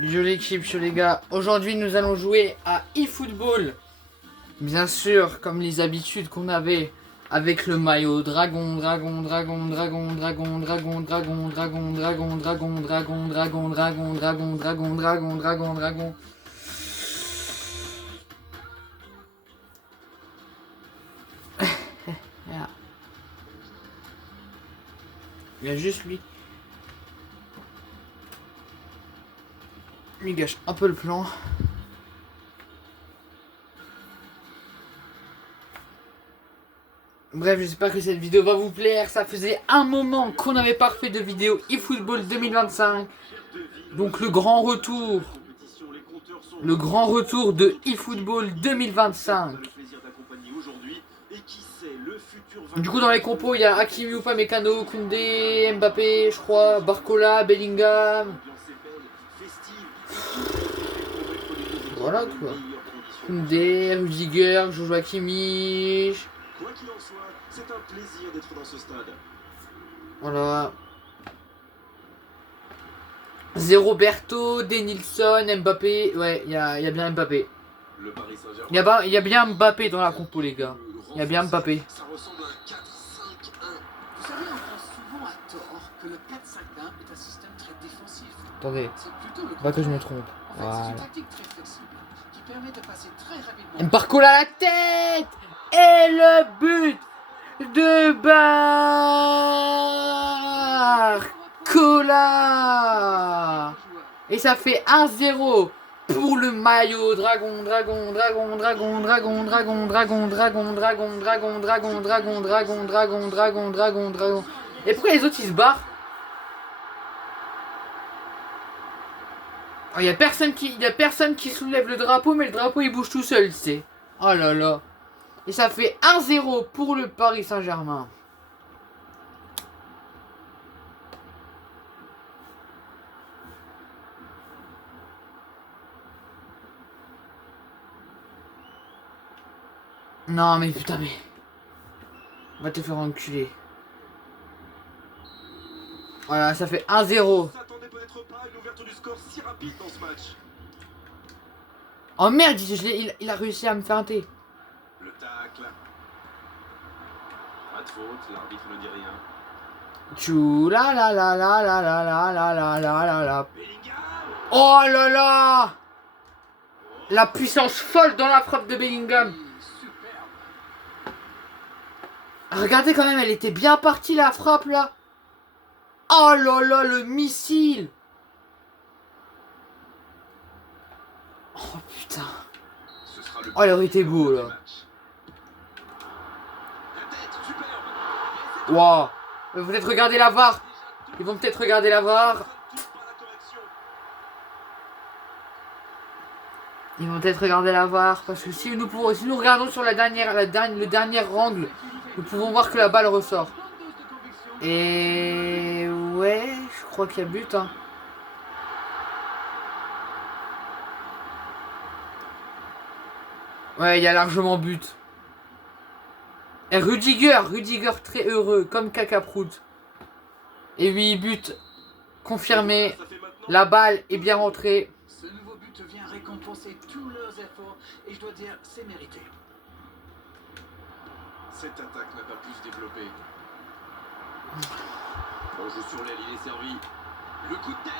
Jolie équipe, les gars. Aujourd'hui, nous allons jouer à eFootball. Bien sûr, comme les habitudes qu'on avait avec le maillot dragon, dragon, dragon, dragon, dragon, dragon, dragon, dragon, dragon, dragon, dragon, dragon, dragon, dragon, dragon, dragon, dragon, dragon. Il y a juste lui. Lui gâche un peu le plan. Bref, j'espère que cette vidéo va vous plaire. Ça faisait un moment qu'on n'avait pas fait de vidéo eFootball 2025. Donc le grand retour. Le grand retour de eFootball 2025. Du coup, dans les compos, il y a Hakimi, Upamecano, Koundé, Mbappé, je crois, Barcola, Bellingham. Voilà quoi. Koundé, Rudiger, Joshua Kimmich. Quoi qu'il en soit, c'est un plaisir d'être dans ce stade. Voilà. Roberto, Denilson, Mbappé. Ouais, il y a bien Mbappé. Il y a bien Mbappé dans la compo, les gars. Il y a bien Mbappé. Ça ressemble à un 4-5-1. Vous savez, on pense souvent à tort que le 4-5-1 est un système très défensif. Attendez, C'est plutôt le pas que je me contraire. trompe. En fait, c'est Voilà. une tactique très flexible qui permet de passer très rapidement. Barcola à la tête. Et le but de Barcola. Et ça fait 1-0 pour le maillot dragon, dragon, dragon, dragon, dragon, dragon, dragon, dragon, dragon, dragon, dragon, dragon, dragon, dragon, dragon, dragon, dragon. Et pourquoi les autres ils se barrent? Il y a personne qui soulève le drapeau, mais le drapeau il bouge tout seul, c'est. Oh là là. Et ça fait 1-0 pour le Paris Saint-Germain. Non mais putain mais... Va te faire enculer. Voilà, ça fait 1-0. S'attendait peut-être pas à une ouverture du score si rapide dans ce match. Oh merde, il a réussi à me feinter. Le tacle. Pas de faute, l'arbitre ne dit rien. Tchou la la la la la la la la la la la la. Bellingham. Oh là là. La puissance folle dans la frappe de Bellingham. Superbe. Regardez quand même, elle était bien partie la frappe là. Oh là là, le missile. Oh putain. Ce sera le Oh, il aurait été beau là. match. La tête, superbe. Waouh. Ils vont peut-être regarder la VAR. Ils vont peut-être regarder la VAR. Ils vont peut-être regarder la VAR. Parce que si nous regardons sur le dernier angle, nous pouvons voir que la balle ressort. Et ouais, je crois qu'il y a but. Hein. Ouais, il y a largement but. Et Rudiger très heureux, comme Cacaprout. Et 8 buts confirmés. La balle est bien rentrée. Ce nouveau but vient récompenser tous leurs efforts et je dois dire, c'est mérité. Cette attaque n'a pas pu se développer. On joue sur l'aile, il est servi. Le coup de tête.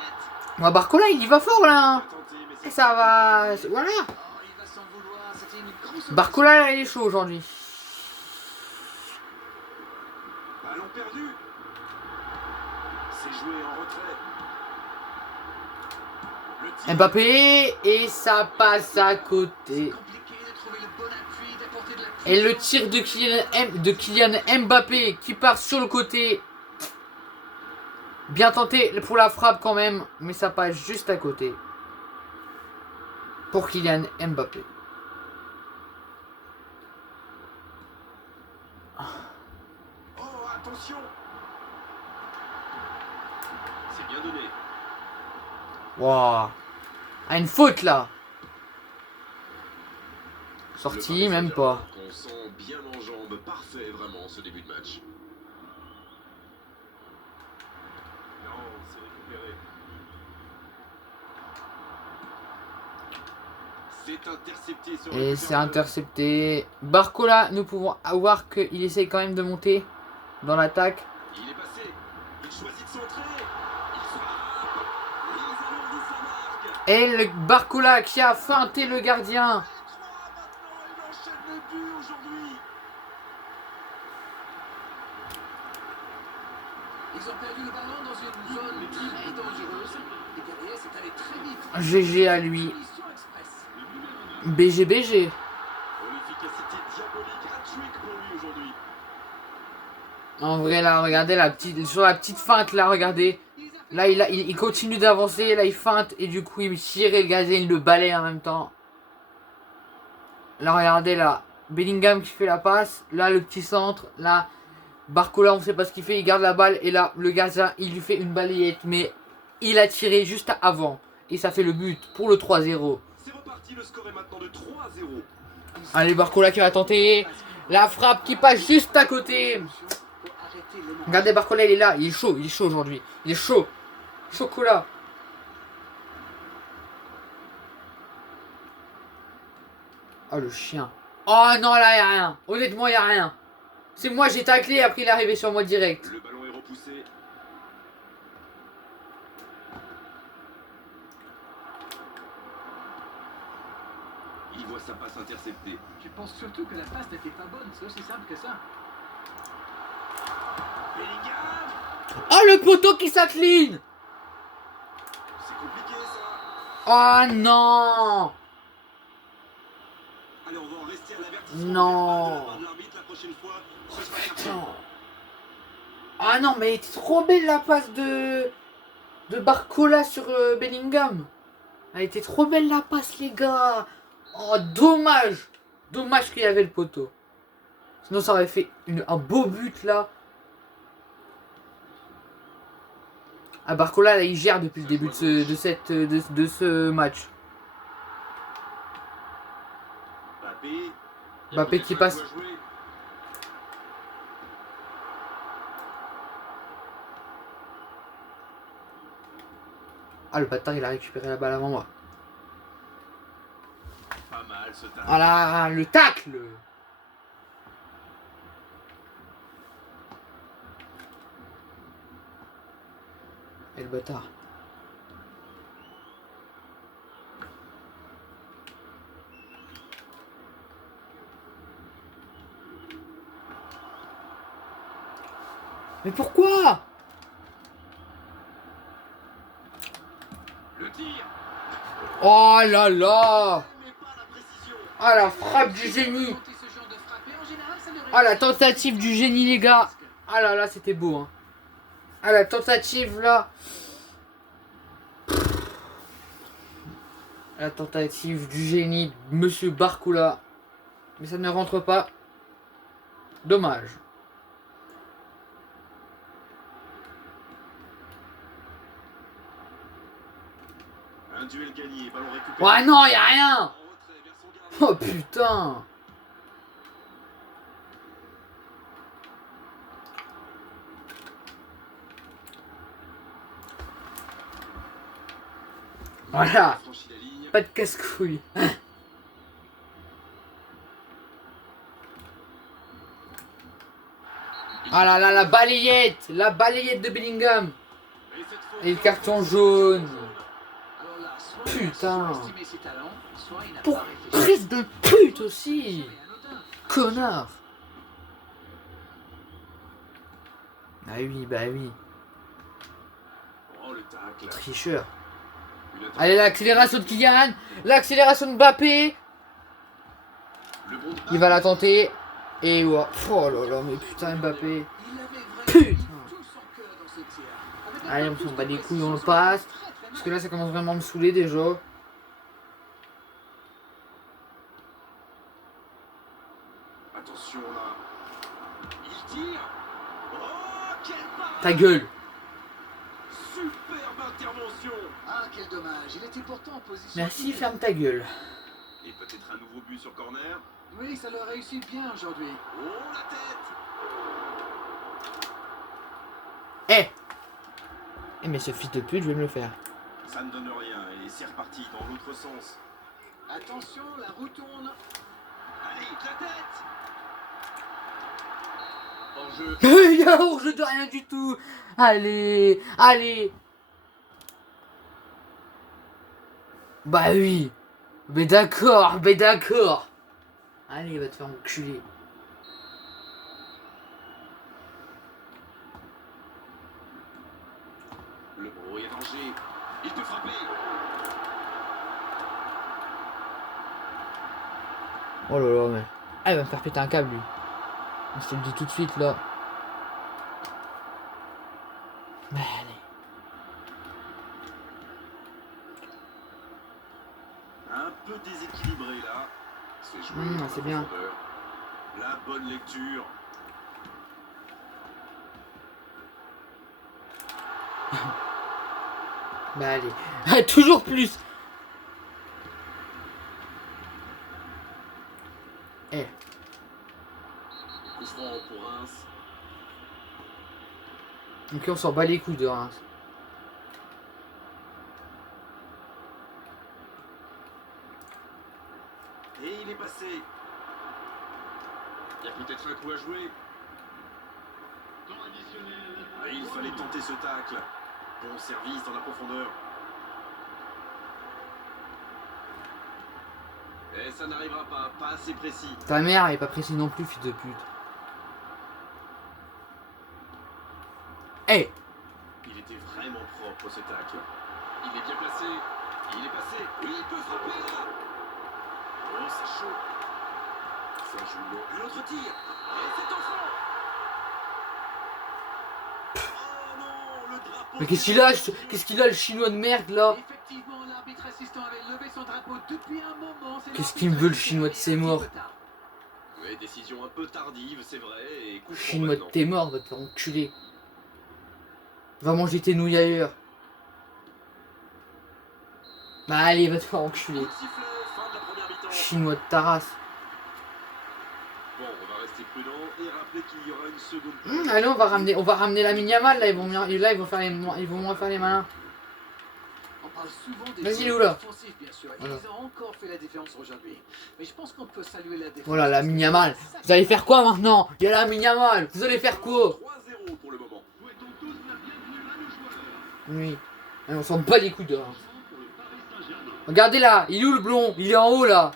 Moi, Barcola, il y va fort là. Hein. Tenté, mais Et ça va. Voilà. Oh, il va s'en vouloir, c'était une grosse Barcola, là, il est chaud aujourd'hui. ballon perdu. C'est joué en retrait. Le tir. Mbappé. Et ça passe à côté. compliqué de trouver le bon appui, d'apporter de la Et le tir de Kylian Mbappé qui part sur le côté. Bien tenté pour la frappe quand même. Mais ça passe juste à côté. Pour Kylian Mbappé. Oh, attention. C'est bien donné. Waouh. Ah, une faute là. Le Sorti, Paris même Saint-Germain pas. qu'on sent bien en jambes, parfait vraiment ce début de match. Non, c'est récupéré. C'est intercepté sur Et c'est intercepté. Barcola, nous pouvons voir qu'il essaye quand même de monter dans l'attaque. Il est passé. Il choisit de centrer. Il frappe. Ils alourdissent la marque. Et le Barcola qui a feinté le gardien. Et 3 maintenant. Il enchaîne le but aujourd'hui. Ils ont perdu le ballon dans une zone très dangereuse. Et derrière, c'est allé très vite. GG à lui. Solution express. BG. Oh, l'efficacité diabolique. Hat-trick pour lui aujourd'hui. En vrai là, regardez sur la petite feinte là, regardez. Là il continue d'avancer, là il feinte et du coup il tire et le gardien il le balaye en même temps. Là regardez là, Bellingham qui fait la passe, là le petit centre, là Barcola on sait pas ce qu'il fait, il garde la balle et là le gardien il lui fait une balayette mais il a tiré juste avant et ça fait le but pour le 3-0. C'est reparti. Le score est maintenant de 3-0. Allez Barcola qui va tenter, la frappe qui passe juste à côté. Regardez Barcola il est là, il est chaud aujourd'hui, il est chaud. Chocolat. Oh le chien. Oh non là y'a rien. Honnêtement y'a rien. C'est moi j'ai taclé et après il est arrivé sur moi direct. Le ballon est repoussé. Il voit sa passe interceptée. Je pense surtout que la passe n'était pas bonne. C'est aussi simple que ça. Bellingham. Oh le poteau qui s'incline. C'est compliqué ça. Oh non. Allez, on va en rester à l'avertissement. Non. De la part de l'arbitre la prochaine fois. Ce sera carton. Putain. Ah non mais elle était trop belle la passe de Barcola sur Bellingham. Elle était trop belle la passe les gars. Oh dommage. Dommage qu'il y avait le poteau. Sinon ça aurait fait un beau but là. Ah Barcola là il gère depuis le début de ce match. Mbappé qui passe. Ah le bâtard il a récupéré la balle avant moi. Pas mal ce tacle. Ah là le tacle. Et le bâtard. Mais pourquoi? Le tir. Oh là là. Mais pas la précision. Ah la frappe du génie. Ah la tentative du génie les gars. Ah là là c'était beau hein. Ah la tentative là. La tentative du génie de Monsieur Barcola. Mais ça ne rentre pas. Dommage. Un duel gagné, ballon récupéré. Ouais non y'a rien. En retrait vers son gardien. Oh putain. Voilà. Franchit la ligne. Pas de casse-couille. Ah là là, la balayette de Bellingham. Et cette fois, Et le carton jaune. Alors là, soit Putain. il a sous-estimé ses talents, soit il n'a Pour pas réfléchi. prise de pute aussi. C'est anodin. Connard. Ah oui, bah oui. Oh le tacle. Tricheur. Une attaque. Allez, l'accélération de Kylian. L'accélération de Mbappé. Le bon Il va la tenter. Et ouais. Oh là là, mais putain, Mbappé. Il avait vraiment Putain. mis tout son cœur dans ce tir. Avec un Allez, peu on plus s'en de bat les couilles, on le précision, passe. très, très Parce que mal. là, ça commence vraiment à me saouler déjà. Attention là. Il tire. Oh, quelle parade. Ta gueule. Superbe intervention. Ah, quel dommage. Il était pourtant en position. Merci, ferme ta gueule. Et peut-être un nouveau but sur corner. Oui, ça leur réussit bien aujourd'hui. Oh la tête. Eh mais ce fils de pute, je vais me le faire. Ça ne donne rien et c'est reparti dans l'autre sens. Attention, la roue tourne. Allez, la tête. Hors-jeu. Il y a hors-jeu de rien du tout. Allez, allez. Bah oui. Mais d'accord, mais d'accord. Allez, va te faire enculer. Le bro est en danger. Il peut frapper. Oh là là, mais. Ah, il va me faire péter un câble, lui. Je te le dis tout de suite, là. Mais allez. Un peu déséquilibré là. C'est joué. dans la c'est bien. profondeur. La bonne lecture. Bah allez. Toujours plus. Eh. Coup franc pour Reims. Ok, on s'en bat les couilles de Reims. Et il est passé. Il y a peut-être un coup à jouer. Ah, il fallait tenter ce tacle. Bon service dans la profondeur. Et ça n'arrivera pas assez précis. Ta mère est pas précis non plus, fils de pute. Eh. Il était vraiment propre ce tacle. Il est bien placé. Il est passé. Oui, il peut frapper là. Oh, c'est chaud. Ça joue long. L'autre tir. Et c'est au fond. Oh non, le drapeau. Mais qu'est-ce qu'il a? Qu'est-ce qu'il a, le chinois de merde, là? Effectivement, l'arbitre assistant avait levé son drapeau depuis un moment. C'est Qu'est-ce qu'il me veut, le chinois de ses morts? Oui, décision un peu tardive, c'est vrai. Et coup franc Chinois de maintenant. tes morts, va te faire enculer. Va manger tes nouilles ailleurs. Bah allez, va te faire enculer. Coup de sifflet, fin de la première mi-temps. Chinois de ta race. Bon, on va rester prudent et rappeler qu'il y aura une seconde. Allez, on va ramener la Miniamal, là, ils vont faire les malins. On parle souvent des Vas-y, joueurs Lou, là. offensifs, bien sûr. Voilà. Ils ont encore fait la différence aujourd'hui. Mais je pense qu'on peut saluer la défense. Voilà, la Miniamal. Vous allez faire quoi maintenant? Il y a la Miniamal. Vous allez faire quoi? 3-0 pour le moment. Oui. Allez, on s'en bat les couilles de Reims. Regardez là, il est où le blond? Il est en haut là.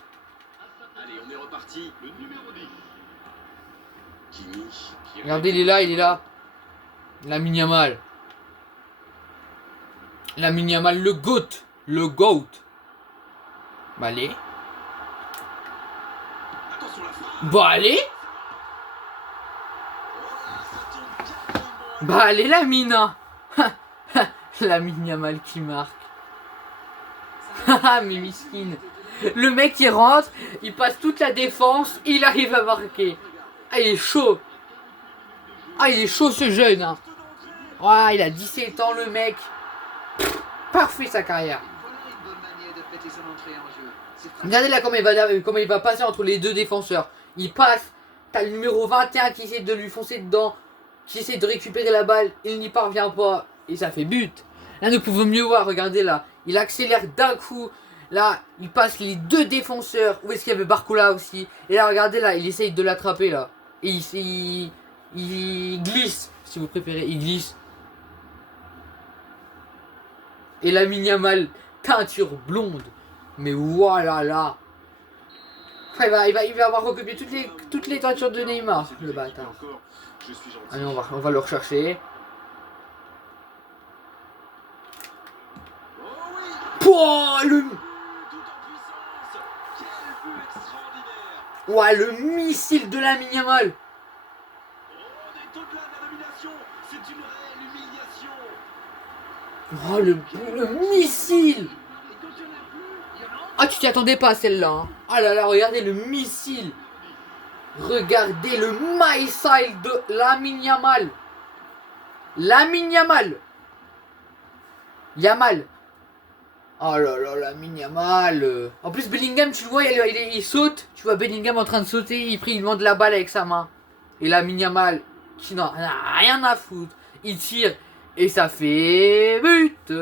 Allez, on est reparti. Le numéro 10. Kimi. qui Regardez, il est là, il est là. La Miniamal. La Miniamal, le GOAT. Le GOAT. Bah allez. Attention la frappe. Bah allez. Bah allez la Mina. La Miniamal qui marque. Haha, mais miskin. Le mec il rentre, il passe toute la défense, il arrive à marquer. Ah il est chaud. Ah il est chaud ce jeune hein. Ah il a 17 ans le mec. Parfait sa carrière. Voilà une bonne manière de prêter son entrée en jeu. C'est facile. Regardez là comment il va passer entre les deux défenseurs. Il passe, t'as le numéro 21 qui essaie de lui foncer dedans, qui essaie de récupérer la balle, il n'y parvient pas et ça fait but. Là nous pouvons mieux voir, regardez là, il accélère d'un coup. Là, il passe les deux défenseurs. Où est-ce qu'il y avait Barcola aussi? Et là, regardez là, il essaye de l'attraper là. Et il glisse, si vous préférez, il glisse. Et la Miniamal, teinture blonde. Mais voilà là. Enfin, il va avoir recopié toutes les teintures de Neymar, le bâtard. Encore, je suis gentil. Allez, on va le rechercher. Oh oui. Pouah, le... Tout en puissance. Quel but extraordinaire. Ouah, le missile de la Miniamal. On est au-delà de la nomination. C'est une réelle humiliation. Oh, le missile. Ah, tu t'y attendais pas à celle-là. Hein. Ah là là, regardez le missile. Regardez le missile de Lamine Yamal. Lamine Yamal. Yamal. Oh là là, Lamine Yamal. En plus, Bellingham, tu le vois, il saute. Tu vois Bellingham en train de sauter. Il demande la balle avec sa main. Et Lamine Yamal, qui n'en a rien à foutre. Il tire. Et ça fait but.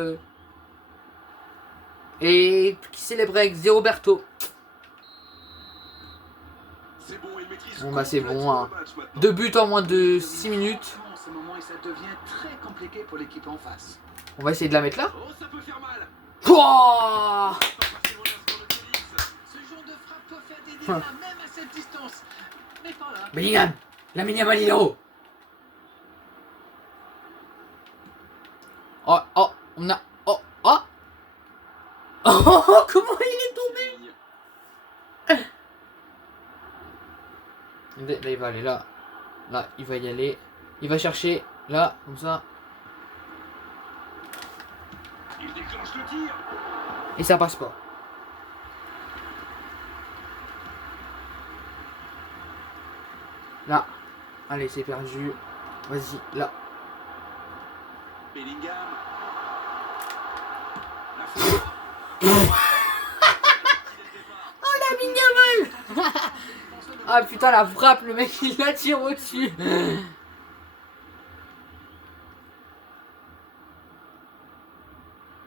Et qui célèbre avec Zé Roberto. Bon bah c'est bon, hein. 2 buts en moins de 6 minutes. En ce moment, et ça devient très compliqué pour l'équipe en face. On va essayer de la mettre là. Oh, ça peut faire mal. Pouah, Ce genre de frappe peut faire des dégâts même à cette distance. Mais pas là. Bellingham, Lamine Yamal il est haut. Oh, oh, on a... Oh, oh. Oh, comment il est tombé. Là, il va aller là. Là, il va y aller. Il va chercher. Là, comme ça. Il déclenche le tir. Et ça passe pas. Là. Allez, c'est perdu. Vas-y, là. Bellingham. La frappe. Oh, Lamine Yamal. Ah putain, la frappe, le mec il la tire au-dessus.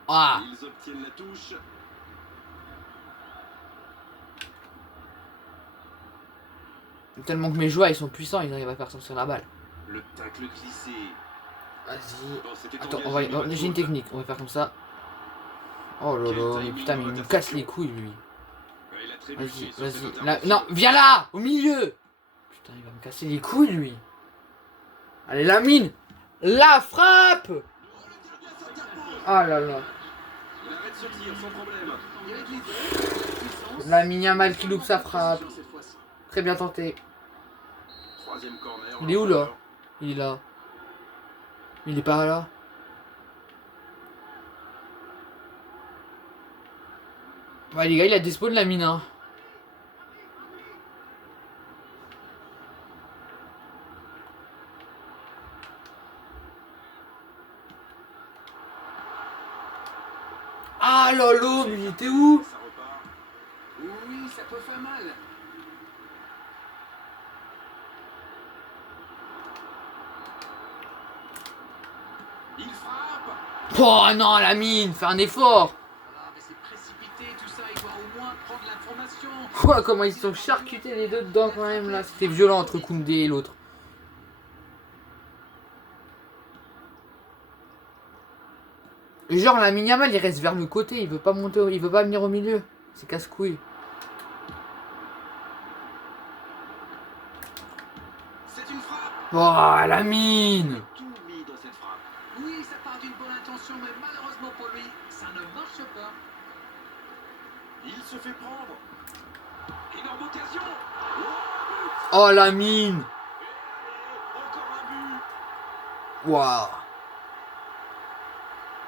Ah. Ils obtiennent la touche. Tellement que mes joueurs ils sont puissants, ils arrivent à faire sortir la balle. Le tacle glissé. Vas-y. Bon, c'était Attends, engagé, pas de j'ai une faute. technique, on va faire comme ça. Oh là là, mais putain, mais il me casse les couilles lui. Ouais, il a très Vas-y, buté sur vas-y. cette Là, intervention. non, viens là, au milieu. Putain, il va me casser les couilles lui. Allez, Lamine. La frappe. Ah là là. Il arrête ce tir sans problème. Il y avait de l'idée, de la puissance. Lamine Yamal qui loupe sa frappe. Cette fois-ci. Très bien tenté. Troisième corner. Il est où là? Il est là. Il est pas là. Ouais les gars, il a dispo de la mine hein. Ah lolo, mais il était où? Ça repart. Oui, ça peut faire mal. Il frappe. Oh non, la mine, fais un effort. Ah, mais c'est précipité, tout ça. Il doit au moins prendre l'information. Quoi, comment ils sont charcutés les deux dedans quand même là. C'était violent entre Koundé et l'autre. Et genre la Yamal il reste vers le côté, il veut pas monter, il veut pas venir au milieu. C'est casse-couille. C'est une frappe. Oh la mine. Tout mis dans cette frappe. Oui, ça part d'une bonne intention, mais malheureusement pour lui, ça ne marche pas. Il se fait prendre. Énorme occasion. Oh la mine. Encore un but. Waouh.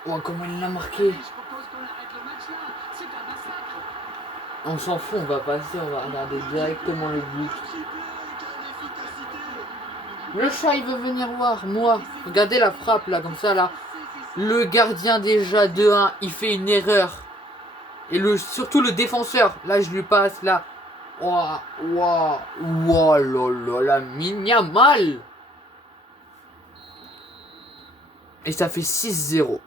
Oh comment il l'a marqué. Je propose qu'on arrête le match là. C'est un massacre. On s'en fout, on va passer, on va regarder directement le but. Triplé avec efficacité. Le chat il veut venir voir, moi. Regardez la frappe là, comme ça là. Le gardien déjà 2-1, il fait une erreur. Et surtout le défenseur, là je lui passe là. Waouh, waouh, waouh, là là, la mine Yamal. Et ça fait 6-0.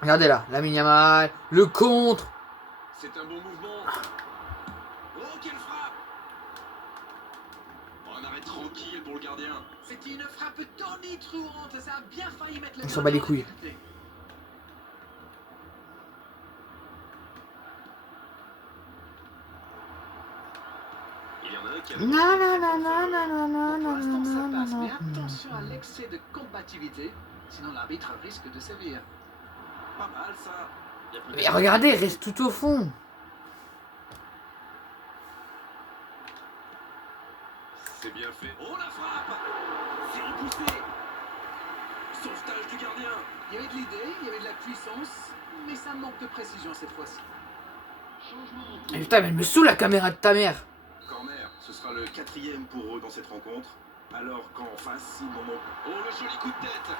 Regardez là, la Yamal, le contre. C'est un bon mouvement. Oh, quelle frappe. Un arrêt tranquille pour le gardien. C'est une frappe tonitruante. Ça a bien failli mettre le On s'en bat les couilles. Il y en a un qui a... Non, non, non, non, non, non, non, Pour non, l'instant, ça non, passe, non, mais non. attention à l'excès de combativité, sinon l'arbitre risque de sévir. Pas mal ça. Il y a plus Mais regardez, il reste tout au fond. C'est bien fait. Oh la frappe. C'est repoussé. Sauvetage du gardien. Il y avait de l'idée, il y avait de la puissance, mais ça manque de précision cette fois-ci. Eh, putain, mais elle me saoule la caméra de ta mère. Corner, ce sera le 4e pour eux dans cette rencontre. Alors qu'en face, ils n'en ont... Oh le joli coup de tête.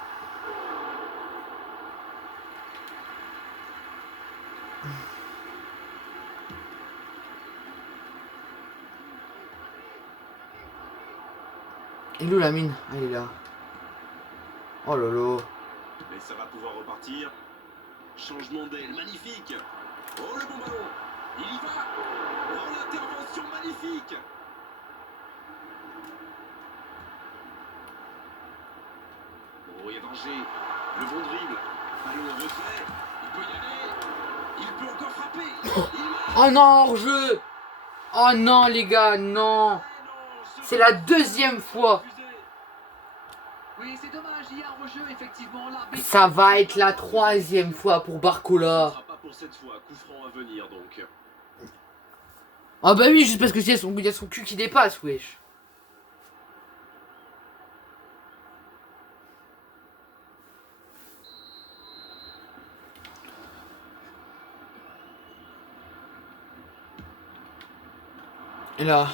Il est où la mine? Ah, il est là. Oh lolo. Mais ça va pouvoir repartir. Changement d'aile, magnifique. Oh le bon ballon. Il y va. Oh, l'intervention magnifique. Oh, il y a danger. Le bon dribble. Ballon en retrait. Il peut y aller. Il peut encore frapper. Il marque. Oh non, hors-jeu. Oh non, les gars, non. C'est la deuxième fois. Oui, c'est dommage, il y a un rejet, effectivement. L'arbitre. Ça va être la troisième fois pour Ce ne Barcola. sera pas pour cette fois. Coup franc à venir donc. Ah bah oui, juste parce que il y a son cul qui dépasse, wesh. Et là.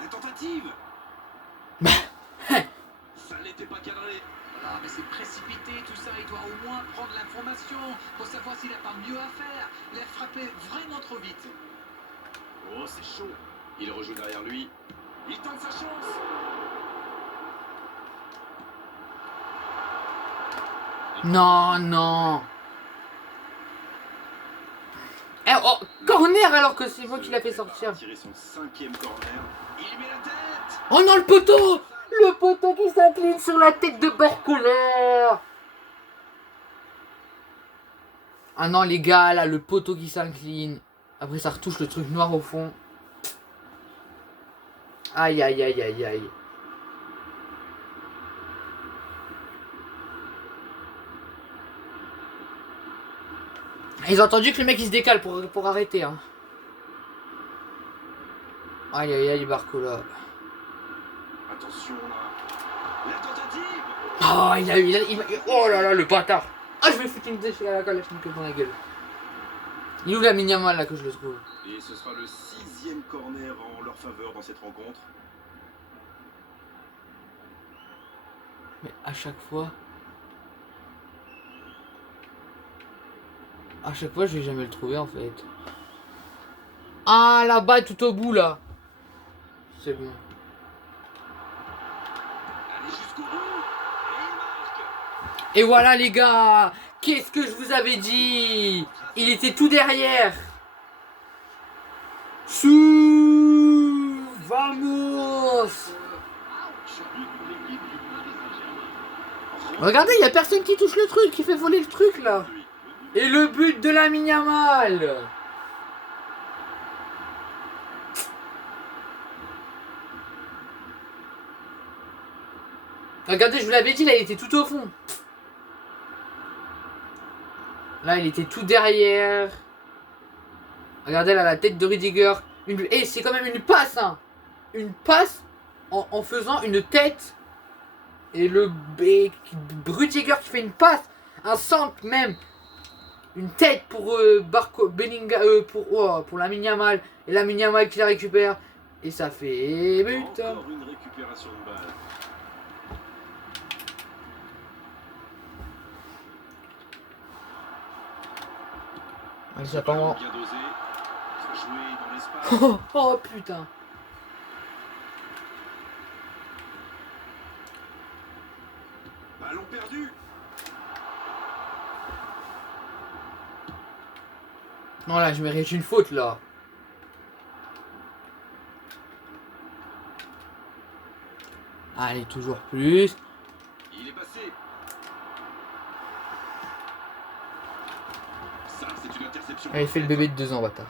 La tentative. Bah. Ça n'était pas cadré. Ah, mais c'est précipité tout ça, il doit au moins prendre l'information pour savoir s'il n'a pas mieux à faire. Il a frappé vraiment trop vite. Oh, c'est chaud. Il rejoue derrière lui. Il tente sa chance. Non, non. Eh, oh, corner alors que c'est moi qui l'a fait sortir. Tirer son 5e corner. Il met la tête. Oh non, le poteau. Le poteau qui s'incline sur la tête de Barcola. Ah non, les gars, là, le poteau qui s'incline. Après, ça retouche le truc noir au fond. Aïe, aïe, aïe, aïe, aïe. Ils ont entendu que le mec il se décale pour arrêter. Hein. Aïe, aïe, aïe, Barcola. Attention là. La tentative. Oh, oh là là, le bâtard. Ah, je vais foutre une déchet à la Kalachnikov dans la gueule. Il est où la Minyamal là que je le trouve? Et ce sera le 6e corner en leur faveur dans cette rencontre. Mais à chaque fois, je vais jamais le trouver en fait. Ah, là-bas, tout au bout là. C'est bon. Allez jusqu'au bout. Et il marque. Et voilà les gars. Qu'est-ce que je vous avais dit? Il était tout derrière. Sous Vamos. Regardez, il n'y a personne qui touche le truc, qui fait voler le truc là. Et le but de la Minyamal. Regardez, je vous l'avais dit, là il était tout au fond. Là il était tout derrière. Regardez là la tête de Rudiger. Et c'est quand même une passe, hein. Une passe en faisant une tête. Et le Rudiger qui fait une passe. Un centre même. Une tête pour Bellingham, pour la Minyamal. Et la Minyamal qui la récupère. Et ça fait but. Encore une récupération de balle. Allez, ça part en... Bien dosé. Bien joué dans l'espace. Oh putain. Ballon perdu. Non là, je mérite une faute là. Allez, toujours plus. Il est passé. Ça, c'est une interception. Allez, fais le bébé de 2 ans, bâtard.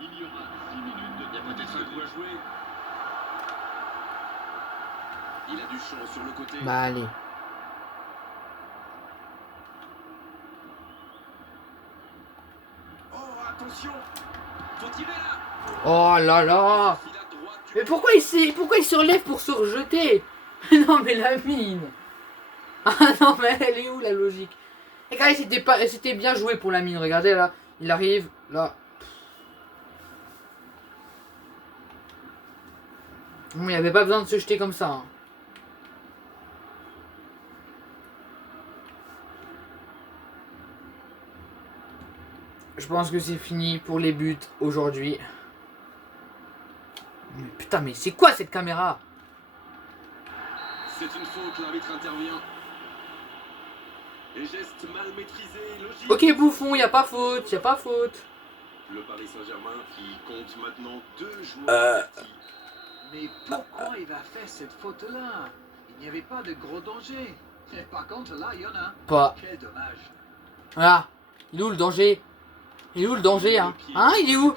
Il y aura 6 minutes de Il y a peut-être un coup à jouer. Il a du champ sur le côté. Bah allez. Oh, attention. Faut tirer là. Oh là là. Il a droit du... Mais pourquoi il se relève pour se rejeter? Non mais la mine. Ah non mais elle est où la logique? Regardez, c'était bien joué pour la mine. Regardez là, il arrive là. Bon, il n'y avait pas besoin de se jeter comme ça. Hein. Je pense que c'est fini pour les buts aujourd'hui. Mais putain, mais c'est quoi cette caméra? C'est une faute, l'arbitre intervient. Les gestes mal maîtrisés, logiques. Ok Bouffon, y a pas faute, y a pas faute. Le Paris Saint-Germain qui compte maintenant 2 joueurs avertis. Mais pourquoi il a fait cette faute-là? Il n'y avait pas de gros danger. Et par contre, là, il y en a. Pas. Quel dommage. Voilà. Il est où le danger? Il est où le danger, hein? Hein, il est où?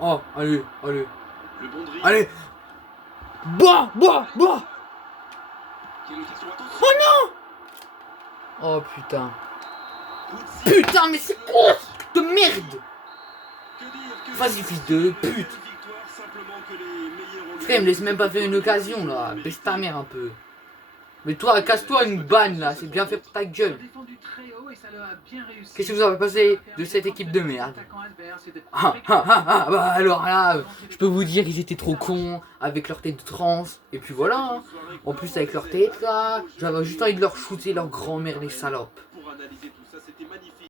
Oh, allez, allez. Le bon dribble. Allez. Bois, bois, bois. Qui est l'occasion, attention. Oh non. Oh putain. Coup de sifflet. Putain, mais c'est quoi de merde? Que dire, que Vas-y, dire, fils c'est de une pute. victoire, simplement que les meilleurs ont Frère, me laisse même pas faire une occasion là. Baisse ta mère un peu. Mais toi, casse-toi une banne là. C'est bien fait pour ta gueule. Qu'est-ce que vous avez pensé de cette équipe de merde? Bah alors là, je peux vous dire qu'ils étaient trop cons avec leur tête de trans. Et puis voilà. Hein. En plus avec leur tête là, j'avais juste envie de leur shooter leur grand-mère les salopes. Pour analyser tout ça, c'était magnifique.